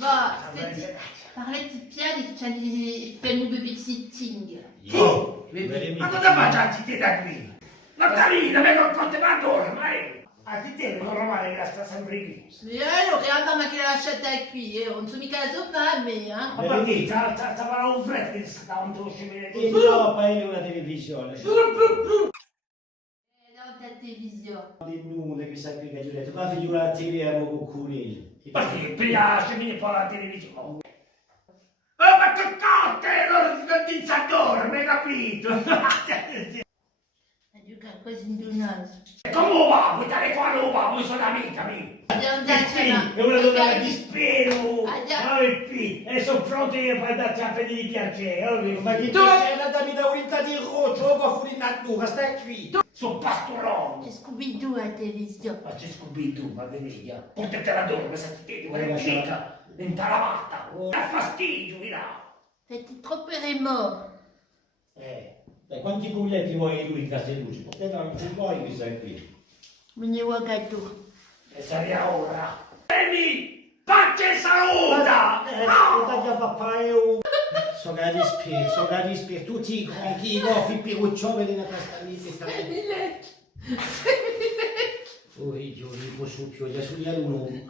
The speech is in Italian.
Bah, parlate piano, fai un babysitting. Oh, ma cosa faccio te da qui? Nattalina, me lo conte ma dorme! A te non normale che sta sempre lì. E allora, ma che l'ha lasciata qui, non sono mica la sua mamma, Ma perché? Stava un freddo che stava un tosce e no, paese una televisione. Dans ta télévision. Di nulla che sai qui che gli ho detto, ma figlio la tele a cucurelli. Perché piace mi poi la televisione? Oh, ma che cotte! Non ti sa dorme, capito? Adieu, quasi un donato. Come va? Vuoi dare qua non va? Vuoi sono amica mia? Andiamo da È una donna che ti spero! Andiamo. E sono pronto io per darti a pedire di piacere. Ma che tu è andata da unità di roccio, va fuori in natura, stai qui. Sono pastorone! C'è Scooby-Doo alla télévision. Ma c'è Scooby-Doo, ma vedi, portatela a dormire, se ti devo mica, intalamata, dà fastidio, mi dà. Faites trop peur et mort. Dai, quanti cuglietti vuoi lui in Castellucci? Perché non ci vuoi che sei qui? Me ne vois gâteau. E saria ora. Vieni, pace e saluta! Taglia papà e un... So che rispiro, tutti i gronchi, i goffi, i piruccioli nella testa mia. Oh, i giorni, posso più, adesso gli alunni.